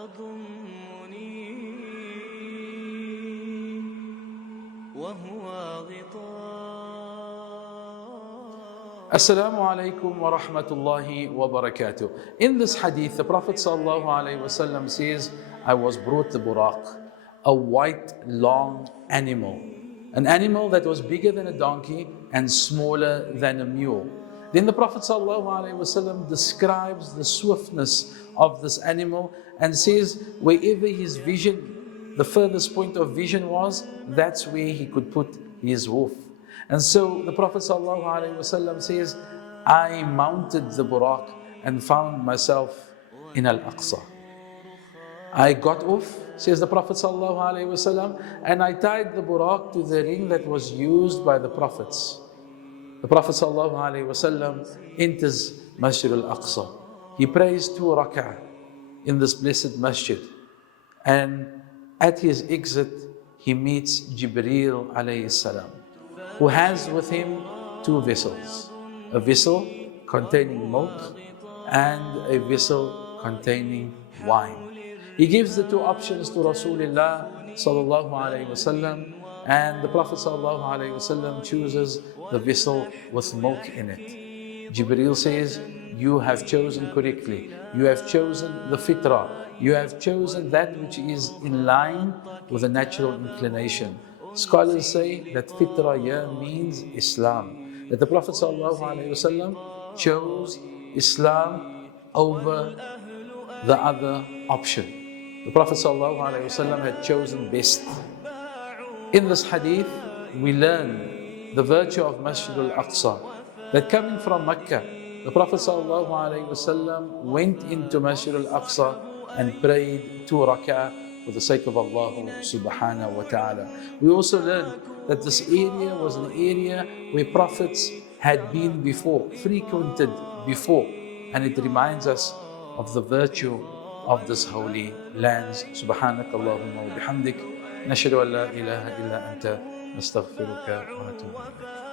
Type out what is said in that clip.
يضمني وهو غطاء. Assalamu alaikum wa rahmatullahi wa barakatuh. In this hadith, the Prophet sallallahu alaihi wasallam says, I was brought the Buraq, a white long animal, an animal that was bigger than a donkey and smaller than a mule. Then the Prophet sallallahu alaihi wasallam describes the swiftness of this animal and says wherever his vision, the furthest point of vision was, that's where he could put his hoof. And so the Prophet ﷺ says, I mounted the Buraq and found myself in Al-Aqsa. I got off, says the Prophet ﷺ, and I tied the Buraq to the ring that was used by the Prophets. The Prophet ﷺ enters Masjid Al-Aqsa. He prays 2 rak'ah in this blessed masjid. And at his exit, he meets Jibreel alayhi salam, who has with him 2 vessels, a vessel containing milk and a vessel containing wine. He gives the 2 options to Rasulullah sallallahu alayhi wasallam, and the Prophet sallallahu alayhi wasallam chooses the vessel with milk in it. Jibreel says, you have chosen correctly. You have chosen the fitrah. You have chosen that which is in line with the natural inclination. Scholars say that fitrah here means Islam. That the Prophet ﷺ chose Islam over the other option. The Prophet ﷺ had chosen best. In this hadith, we learn the virtue of Masjid Al-Aqsa. That coming from Mecca, the Prophet ﷺ went into Masjid Al-Aqsa and prayed 2 rak'ah for the sake of Allah subhanahu wa ta'ala. We also learned that this area was an area where prophets had been before, frequented before, and it reminds us of the virtue of this holy lands. Subhanak Allahumma wa bihamdik, nashhadu an la ilaha illa anta, nastaghfiruka wa natubu ilayk.